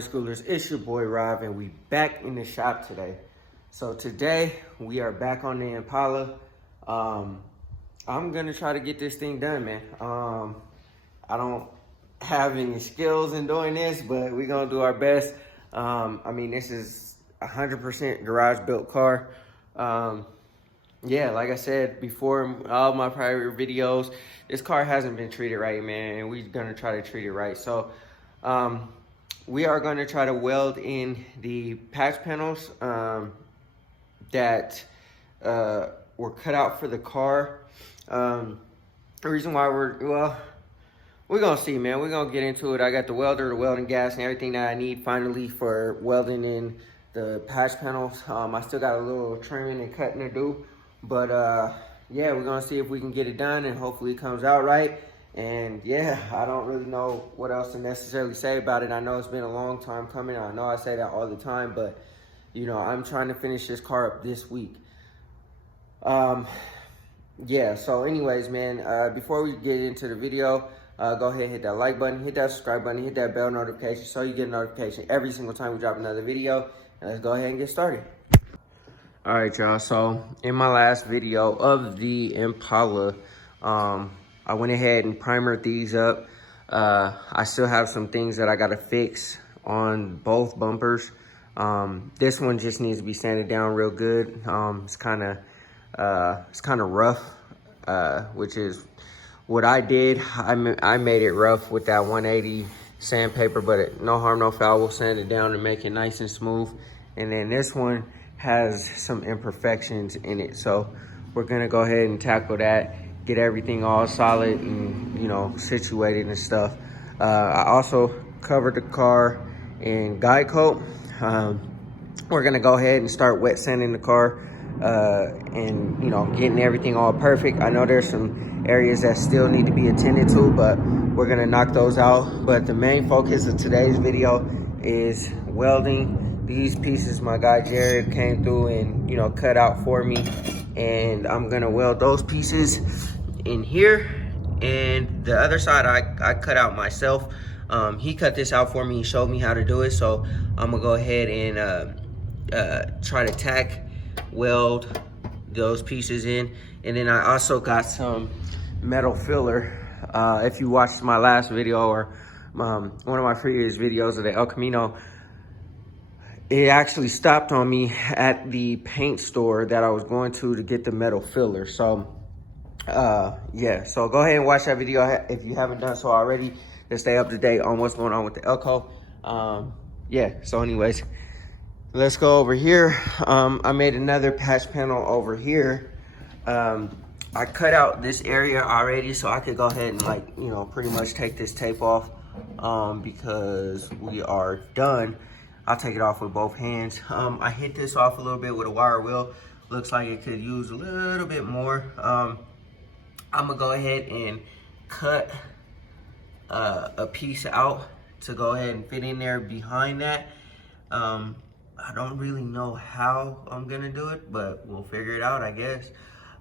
Schoolers? It's your boy Rob, and we back in the shop today. So today we are back on the Impala. I'm gonna try to get this thing done, man. I don't have any skills in doing this, but we're gonna do our best. I mean, this is 100% garage built car. Yeah, like I said before, all my prior videos, this car hasn't been treated right, man, and we're gonna try to treat it right. So we are gonna try to weld in the patch panels that were cut out for the car. The reason why we're gonna see, man. We're gonna get into it. I got the welder, the welding gas, and everything that I need finally for welding in the patch panels. I still got a little trimming and cutting to do, but yeah, we're gonna see if we can get it done, and hopefully it comes out right. And yeah, I don't really know what else to necessarily say about it. I know it's been a long time coming. I know I say that all the time, but you know, I'm trying to finish this car up this week. Yeah, so anyways, man, before we get into the video, go ahead and hit that like button, hit that subscribe button, hit that bell notification so you get a notification every single time we drop another video. And let's go ahead and get started. All right, y'all, so in my last video of the Impala, I went ahead and primered these up. I still have some things that I gotta fix on both bumpers. This one just needs to be sanded down real good. It's kind of rough, which is what I did. I made it rough with that 180 sandpaper, but no harm, no foul. We'll sand it down and make it nice and smooth. And then this one has some imperfections in it, so we're gonna go ahead and tackle that, get everything all solid and, you know, situated and stuff. I also covered the car in guide coat. We're gonna go ahead and start wet sanding the car and, you know, getting everything all perfect. I know there's some areas that still need to be attended to, but we're gonna knock those out. But the main focus of today's video is welding these pieces. My guy Jared came through and, you know, cut out for me, and I'm gonna weld those pieces in here, and the other side I cut out myself. He cut this out for me, he showed me how to do it, so I'm gonna go ahead and try to tack weld those pieces in. And then I also got some metal filler. If you watched my last video or one of my previous videos of the El Camino, it actually stopped on me at the paint store that I was going to get the metal filler. So yeah, so go ahead and watch that video if you haven't done so already, to stay up to date on what's going on with the Elco. Yeah, so anyways, let's go over here. I made another patch panel over here. I cut out this area already, so I could go ahead and, like, you know, pretty much take this tape off because we are done. I'll take it off with both hands. I hit this off a little bit with a wire wheel. Looks like it could use a little bit more. I'm gonna go ahead and cut a piece out to go ahead and fit in there behind that. I don't really know how I'm gonna do it, but we'll figure it out, I guess.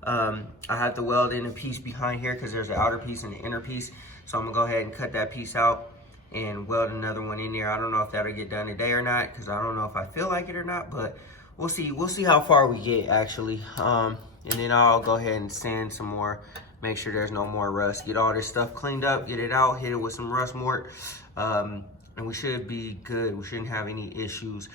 I have to weld in a piece behind here because there's an outer piece and an inner piece. So I'm gonna go ahead and cut that piece out and weld another one in there. I don't know if that'll get done today or not, because I don't know if I feel like it or not, but we'll see. We'll see how far we get, actually. And then I'll go ahead and sand some more, make sure there's no more rust, get all this stuff cleaned up, get it out, hit it with some rust mort, and we should be good. We shouldn't have any issues.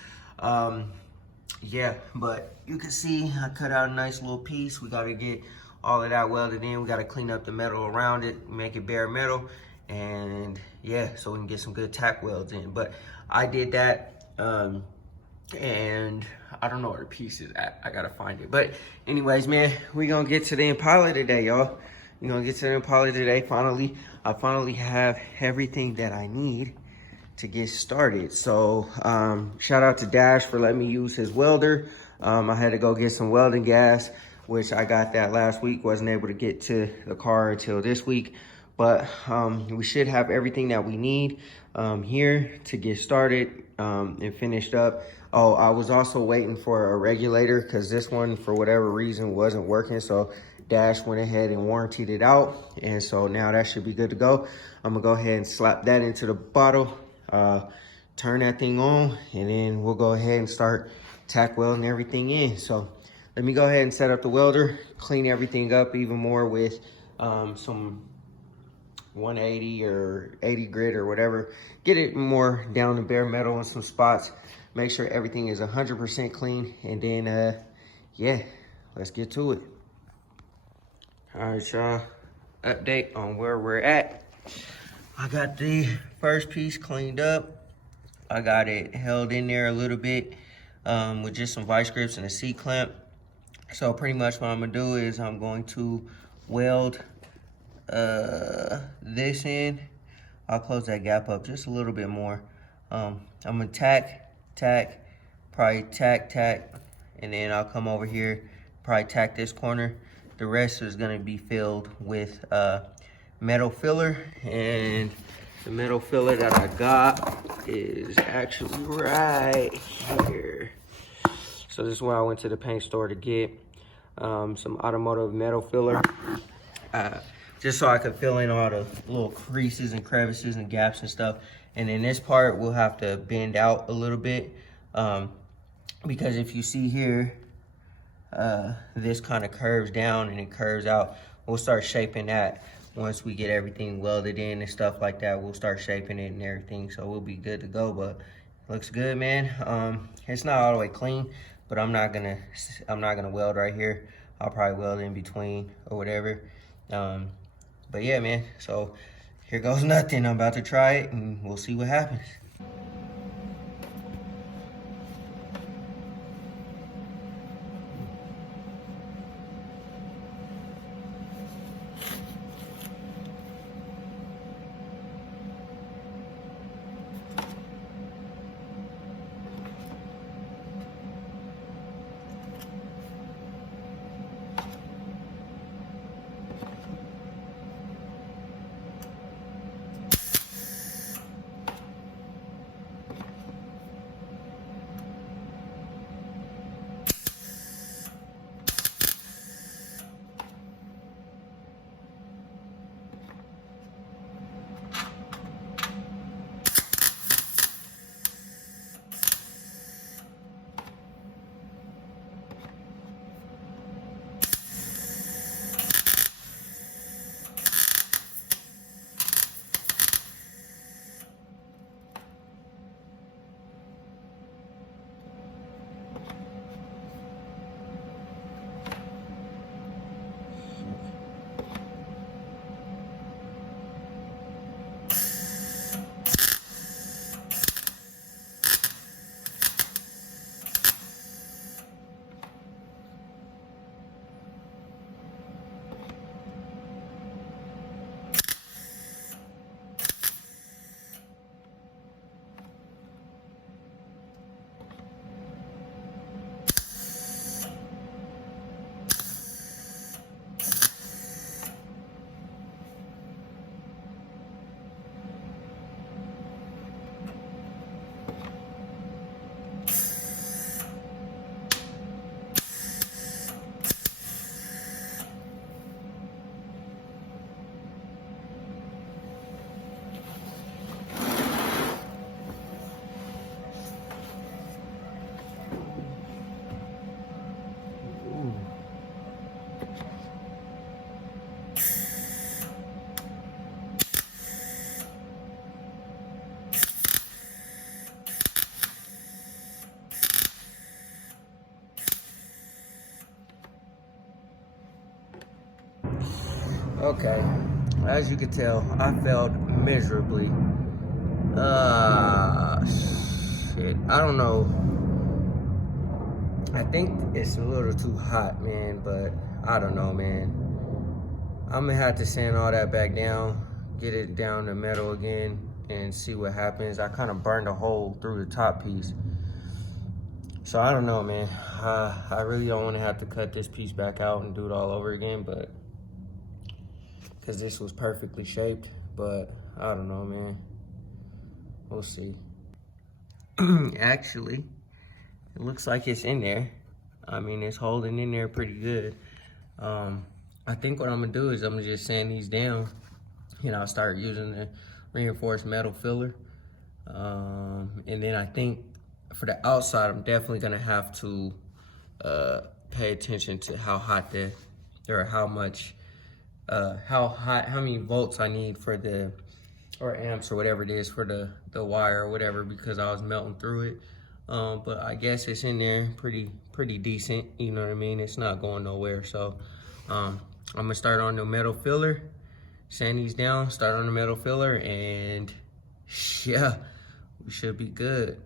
Yeah, but you can see I cut out a nice little piece. We got to get all of that welded in. We got to clean up the metal around it, make it bare metal, and yeah, so we can get some good tack welds in. But I did that, and I don't know where the piece is at. I gotta find it. But anyways, man, we gonna get to the Impala today, y'all. We gonna get to the Impala today. Finally, I finally have everything that I need to get started. So shout out to Dash for letting me use his welder. I had to go get some welding gas, which I got that last week. Wasn't able to get to the car until this week, but we should have everything that we need here to get started and finished up. Oh, I was also waiting for a regulator because this one, for whatever reason, wasn't working. So Dash went ahead and warrantied it out, and so now that should be good to go. I'm gonna go ahead and slap that into the bottle, turn that thing on, and then we'll go ahead and start tack welding everything in. So let me go ahead and set up the welder, clean everything up even more with some 180 or 80 grit or whatever. Get it more down to bare metal in some spots. Make sure everything is 100% clean, and then yeah, let's get to it. All right, y'all, update on where we're at. I got the first piece cleaned up. I got it held in there a little bit with just some vice grips and a C-clamp. So pretty much what I'm gonna do is I'm going to weld this in. I'll close that gap up just a little bit more. I'm gonna tack, probably tack, and then I'll come over here, probably tack this corner. The rest is gonna be filled with metal filler, and the metal filler that I got is actually right here. So this is where I went to the paint store to get some automotive metal filler, just so I could fill in all the little creases and crevices and gaps and stuff. And then this part we'll have to bend out a little bit, because if you see here, this kind of curves down and it curves out. We'll start shaping that once we get everything welded in and stuff like that. We'll start shaping it and everything, so we'll be good to go. But looks good, man. It's not all the way clean, but I'm not gonna weld right here. I'll probably weld in between or whatever. But yeah, man, so here goes nothing. I'm about to try it and we'll see what happens. Okay, as you can tell, I failed miserably. Shit, I don't know. I think it's a little too hot, man, but I don't know, man. I'm gonna have to sand all that back down, get it down to metal again, and see what happens. I kind of burned a hole through the top piece. So I don't know, man. I really don't want to have to cut this piece back out and do it all over again, but because this was perfectly shaped, but I don't know, man. We'll see. Actually, it looks like it's in there. I mean, it's holding in there pretty good. I think what I'm gonna do is I'm gonna just sand these down, and I'll start using the reinforced metal filler. And then I think for the outside, I'm definitely gonna have to pay attention to how hot or how much, how many volts I need for or amps or whatever it is for the wire or whatever, because I was melting through it. But I guess it's in there pretty decent, you know what I mean? It's not going nowhere. So I'm gonna start on the metal filler, sand these down, start on the metal filler, and yeah, we should be good.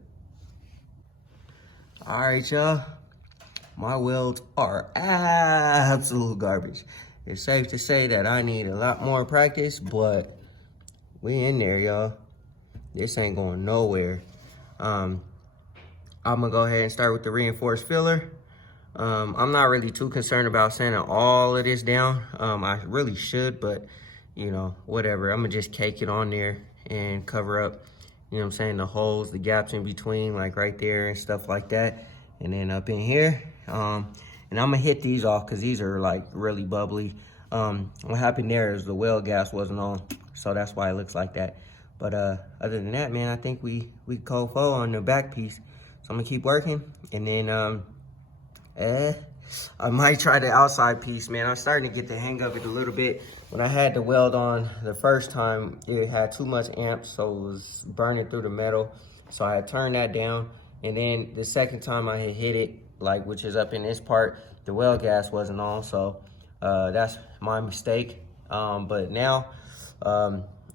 All right, y'all. My welds are absolute garbage. It's safe to say that I need a lot more practice, but we in there, y'all. This ain't going nowhere. I'm gonna go ahead and start with the reinforced filler. I'm not really too concerned about sanding all of this down. I really should, but you know, whatever. I'm gonna just cake it on there and cover up, you know what I'm saying, the holes, the gaps in between, like right there and stuff like that. And then up in here, and I'm gonna hit these off because these are like really bubbly. What happened there is the weld gas wasn't on, so that's why it looks like that. But other than that, man, I think we cold full on the back piece. So I'm gonna keep working, and then I might try the outside piece, man. I'm starting to get the hang of it a little bit. When I had the weld on the first time, it had too much amp, so it was burning through the metal. So I had turned that down. And then the second time I had hit it, like, which is up in this part, the weld gas wasn't on. So that's my mistake. But now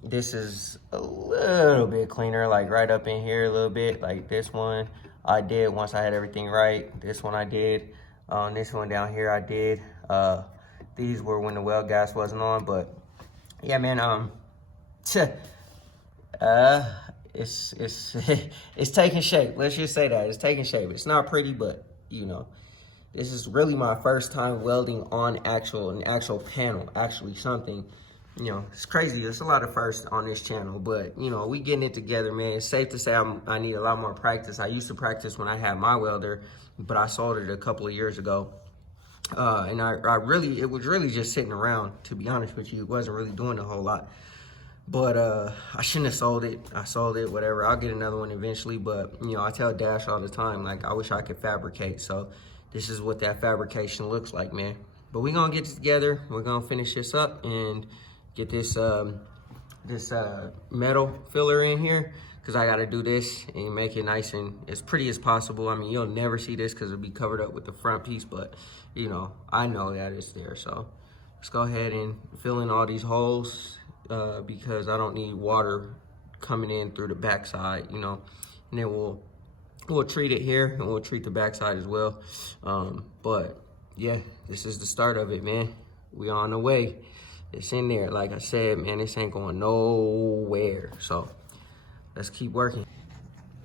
this is a little bit cleaner, like right up in here a little bit. Like this one I did once I had everything right. This one I did. This one down here I did. These were when the weld gas wasn't on. But yeah, man, it's taking shape. Let's just say that it's taking shape. It's not pretty, but you know, this is really my first time welding on an actual panel, actually something. You know, it's crazy. There's a lot of firsts on this channel, but you know, we getting it together, man. It's safe to say I need a lot more practice. I used to practice when I had my welder, but I sold it a couple of years ago. And it was really just sitting around, to be honest with you. It wasn't really doing a whole lot. But I shouldn't have sold it. I sold it, whatever. I'll get another one eventually. But, you know, I tell Dash all the time, like, I wish I could fabricate. So this is what that fabrication looks like, man. But we're going to get it together. We're going to finish this up and get this metal filler in here, because I got to do this and make it nice and as pretty as possible. I mean, you'll never see this because it'll be covered up with the front piece. But, you know, I know that it's there. So let's go ahead and fill in all these holes. Because I don't need water coming in through the backside, you know. And then we'll treat it here, and we'll treat the backside as well. But yeah, this is the start of it, man. We on the way. It's in there. Like I said, man, this ain't going nowhere. So let's keep working.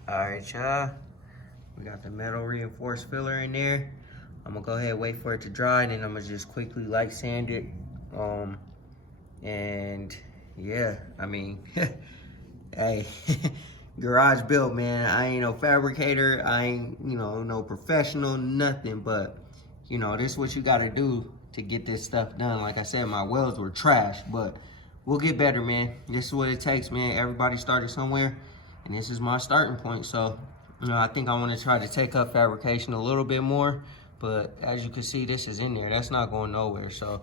All right, y'all. We got the metal reinforced filler in there. I'm gonna go ahead and wait for it to dry, and then I'm gonna just quickly light sand it. And yeah, I mean, hey, garage built, man. I ain't no fabricator. I ain't, you know, no professional, nothing. But, you know, this is what you got to do to get this stuff done. Like I said, my welds were trash, but we'll get better, man. This is what it takes, man. Everybody started somewhere, and this is my starting point. So, you know, I think I want to try to take up fabrication a little bit more. But as you can see, this is in there. That's not going nowhere. So,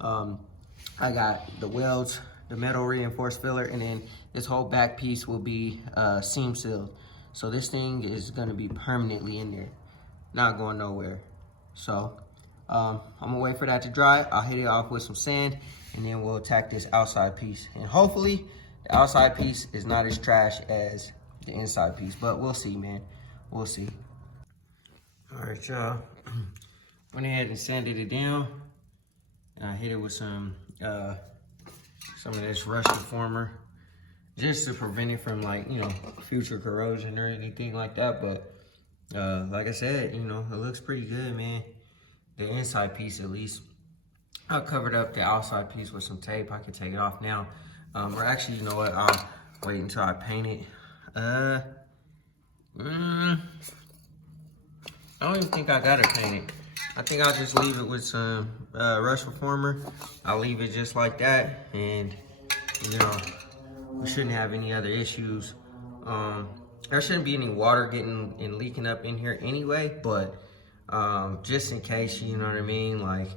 I got the welds, the metal reinforced filler, and then this whole back piece will be seam sealed. So this thing is gonna be permanently in there, not going nowhere. So I'm gonna wait for that to dry. I'll hit it off with some sand, and then we'll attack this outside piece. And hopefully the outside piece is not as trash as the inside piece, but we'll see, man. We'll see. All right, y'all. Went ahead and sanded it down. And I hit it with some of this rust reformer, just to prevent it from, like, you know, future corrosion or anything like that. But like I said, you know, it looks pretty good, man. The inside piece, at least. I covered up the outside piece with some tape. I can take it off now. Or actually, you know what? I'll wait until I paint it. I don't even think I gotta paint it. I think I'll just leave it with some rust reformer. I'll leave it just like that, and you know, we shouldn't have any other issues There shouldn't be any water getting and leaking up in here anyway, but just in case, you know what I mean, like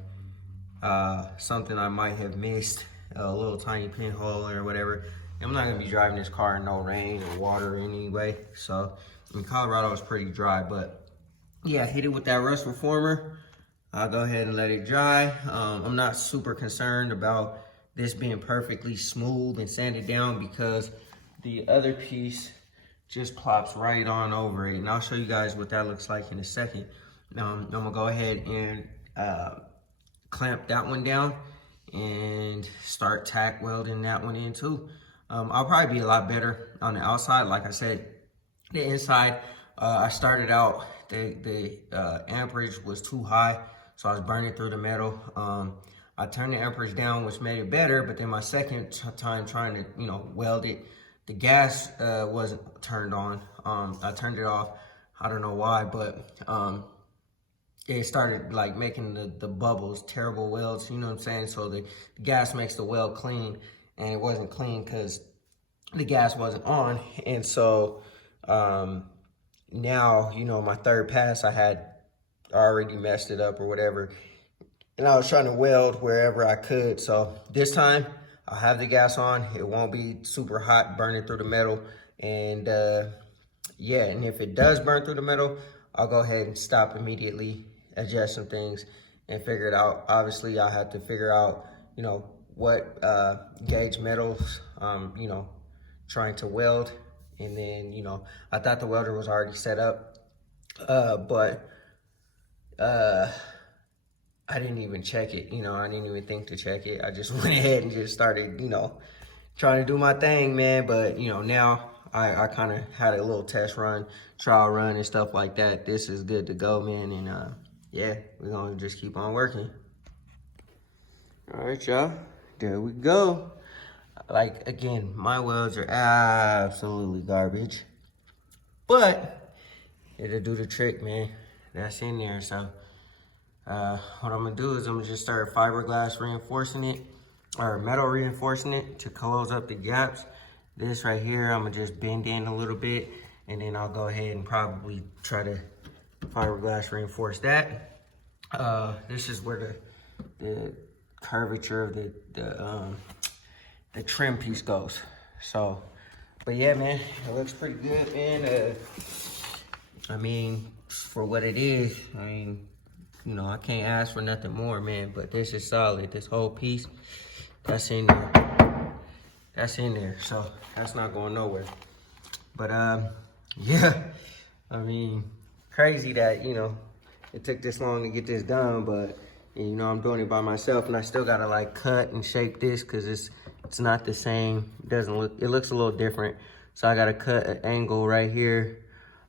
something I might have missed, a little tiny pinhole or whatever. I'm not gonna be driving this car in no rain or water anyway. So in Colorado it's pretty dry, but yeah, hit it with that rust reformer. I'll go ahead and let it dry. I'm not super concerned about this being perfectly smooth and sanded down because the other piece just plops right on over it. And I'll show you guys what that looks like in a second. I'm gonna go ahead and clamp that one down and start tack welding that one in too. I'll probably be a lot better on the outside. Like I said, the inside, I started out, the amperage was too high, so I was burning through the metal. I turned the amperage down, which made it better, but then my second time trying to, you know, weld it, the gas wasn't turned on. I turned it off. I don't know why, but it started like making the bubbles, terrible welds, you know what I'm saying? So the gas makes the weld clean, and it wasn't clean because the gas wasn't on. And so now, you know, my third pass, I had already messed it up or whatever. And I was trying to weld wherever I could. So this time I'll have the gas on. It won't be super hot burning through the metal. And yeah, and if it does burn through the metal, I'll go ahead and stop immediately, adjust some things and figure it out. Obviously I'll have to figure out, you know, what gauge metals, you know, trying to weld. And then, you know, I thought the welder was already set up, but I didn't even check it, you know, I didn't even think to check it. I just went ahead and just started, you know, trying to do my thing, man. But, you know, now I kind of had a little test run, trial run and stuff like that. This is good to go, man. And yeah, we're gonna just keep on working. All right, y'all, there we go. Like, again, my welds are absolutely garbage, but it'll do the trick, man. That's in there. So what I'm gonna do is I'm gonna just start fiberglass reinforcing it, or metal reinforcing it to close up the gaps. This right here, I'm gonna just bend in a little bit, and then I'll go ahead and probably try to fiberglass reinforce that. This is where the curvature of the trim piece goes. So, but yeah, man, it looks pretty good, man. I mean, for what it is, I mean, you know, I can't ask for nothing more, man. But this is solid. This whole piece, that's in there. That's in there. So that's not going nowhere. But yeah, I mean, crazy that, you know, it took this long to get this done. But you know, I'm doing it by myself, and I still gotta like cut and shape this because it's not the same. It doesn't look. It looks a little different. So I gotta cut an angle right here.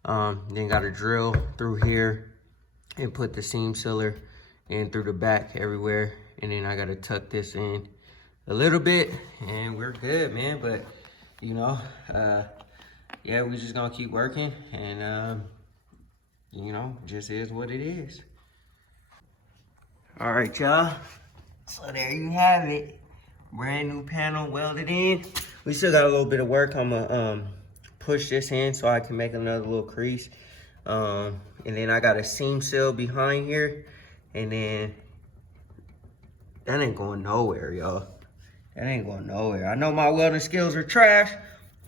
Then gotta drill through here and put the seam sealer in through the back everywhere. And then I gotta tuck this in a little bit and we're good, man. But you know, yeah, we just gonna keep working, and you know, just is what it is. All right, y'all, so there you have it. Brand new panel welded in. We still got a little bit of work. I'm gonna push this in so I can make another little crease. And then I got a seam seal behind here, and then that ain't going nowhere, y'all. That ain't going nowhere. I know my welding skills are trash,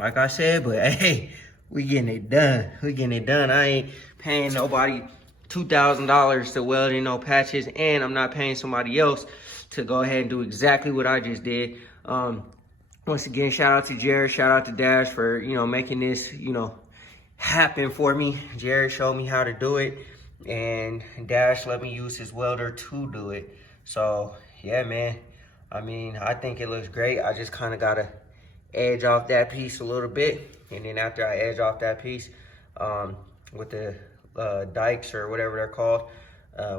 like I said, but hey, we getting it done. We getting it done. I ain't paying nobody $2,000 to weld in no patches, and I'm not paying somebody else to go ahead and do exactly what I just did. Once again, shout out to Jared, shout out to Dash for, you know, making this, you know, happen for me. Jared showed me how to do it, and Dash let me use his welder to do it. So yeah, man, I mean, I think it looks great. I just kind of gotta edge off that piece a little bit, and then after I edge off that piece with the dikes or whatever they're called,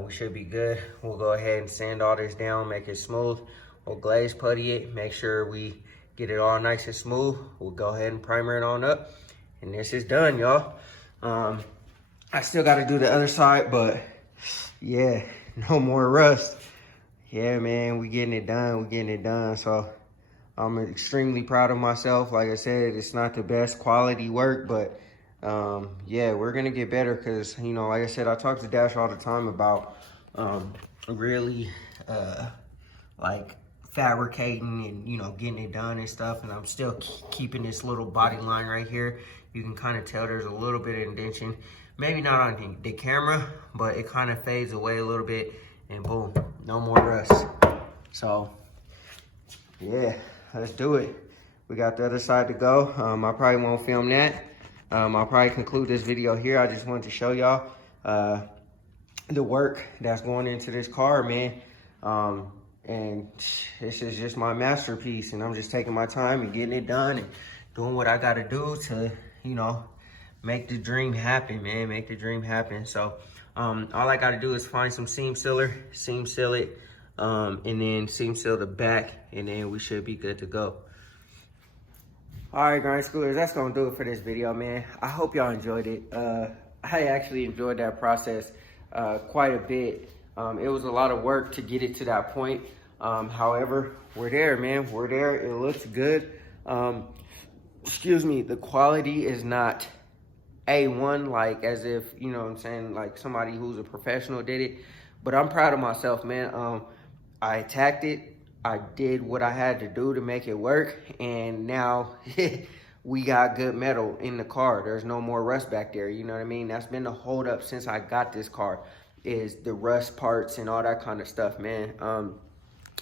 we should be good. We'll go ahead and sand all this down, make it smooth. We'll glaze putty it, make sure we get it all nice and smooth. We'll go ahead and primer it on up, and this is done, y'all. I still got to do the other side, but yeah, no more rust. Yeah, man, we getting it done. We getting it done. So I'm extremely proud of myself. Like I said, it's not the best quality work, but yeah, we're gonna get better because, you know, like I said, I talk to Dash all the time about really like fabricating and, you know, getting it done and stuff. And I'm still keeping this little body line right here. You can kind of tell there's a little bit of indentation. Maybe not on the camera, but it kind of fades away a little bit, and boom, no more rust. So yeah, let's do it. We got the other side to go. I probably won't film that. I'll probably conclude this video here. I just wanted to show y'all the work that's going into this car, man. And this is just my masterpiece, and I'm just taking my time and getting it done and doing what I gotta do to, you know, make the dream happen, man. Make the dream happen. So all I gotta do is find some seam sealer, seam seal it, and then seam seal the back, and then we should be good to go. All right, grind schoolers, that's gonna do it for this video, man. I hope y'all enjoyed it. I actually enjoyed that process quite a bit. It was a lot of work to get it to that point. However, we're there, man. We're there. It looks good. Excuse me, the quality is not A1, like as if, you know what I'm saying, like somebody who's a professional did it. But I'm proud of myself, man. I attacked it. I did what I had to do to make it work. And now we got good metal in the car. There's no more rust back there. You know what I mean? That's been the hold up since I got this car, is the rust parts and all that kind of stuff, man.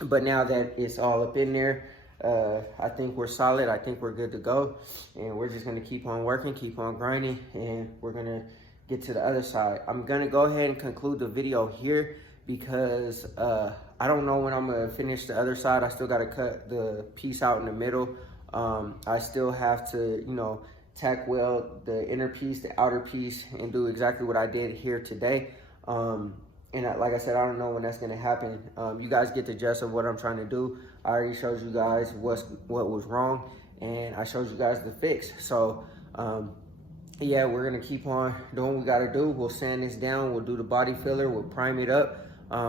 But now that it's all up in there, I think we're solid. I think we're good to go. And we're just going to keep on working, keep on grinding, and we're going to get to the other side. I'm going to go ahead and conclude the video here because I don't know when I'm going to finish the other side. I still got to cut the piece out in the middle. I still have to, you know, tack weld the inner piece, the outer piece, and do exactly what I did here today. And like I said, I don't know when that's gonna happen. You guys get the gist of what I'm trying to do. I already showed you guys what was wrong, and I showed you guys the fix. So yeah, we're gonna keep on doing what we gotta do. We'll sand this down, we'll do the body filler, we'll prime it up,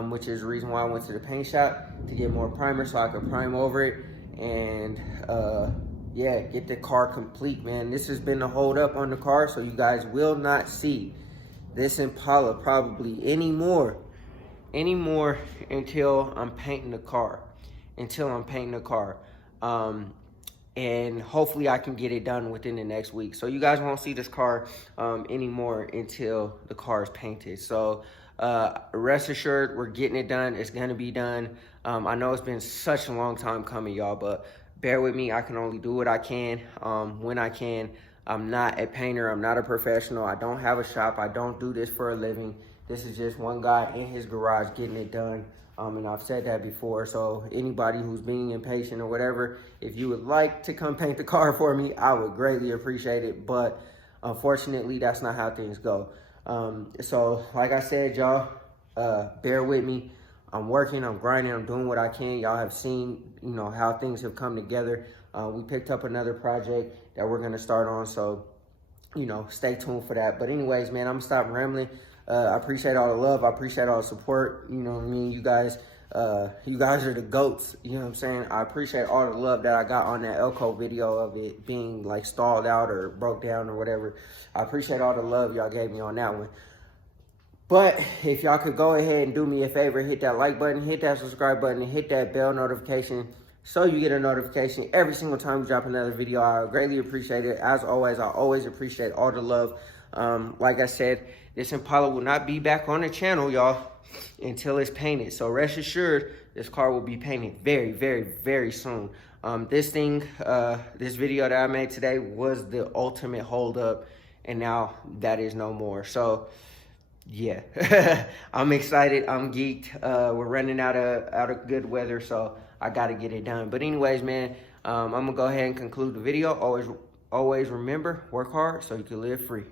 which is the reason why I went to the paint shop, to get more primer so I could prime over it. And yeah, get the car complete, man. This has been the hold up on the car, so you guys will not see this Impala probably anymore until I'm painting the car. And hopefully I can get it done within the next week. So you guys won't see this car anymore until the car is painted. So rest assured, we're getting it done. It's gonna be done. I know it's been such a long time coming, y'all, but bear with me. I can only do what I can when I can. I'm not a painter. I'm not a professional. I don't have a shop. I don't do this for a living. This is just one guy in his garage getting it done. And I've said that before. So anybody who's being impatient or whatever, if you would like to come paint the car for me, I would greatly appreciate it. But unfortunately, that's not how things go. So like I said, y'all, bear with me. I'm working, I'm grinding, I'm doing what I can. Y'all have seen, you know, how things have come together. We picked up another project that we're gonna start on, so, you know, stay tuned for that. But anyways, man, I'm gonna stop rambling. I appreciate all the love, I appreciate all the support. You know what I mean? You guys are the goats, you know what I'm saying? I appreciate all the love that I got on that Elko video of it being like stalled out or broke down or whatever. I appreciate all the love y'all gave me on that one. But if y'all could go ahead and do me a favor, hit that like button, hit that subscribe button, and hit that bell notification so you get a notification every single time we drop another video. I greatly appreciate it. As always, I always appreciate all the love. Like I said, this Impala will not be back on the channel, y'all, until it's painted. So rest assured, this car will be painted very, very, very soon. This video that I made today was the ultimate holdup, and now that is no more. So yeah, I'm excited. I'm geeked. We're running out of good weather, so I got to get it done. But anyways, man, I'm gonna go ahead and conclude the video. Always remember, work hard so you can live free.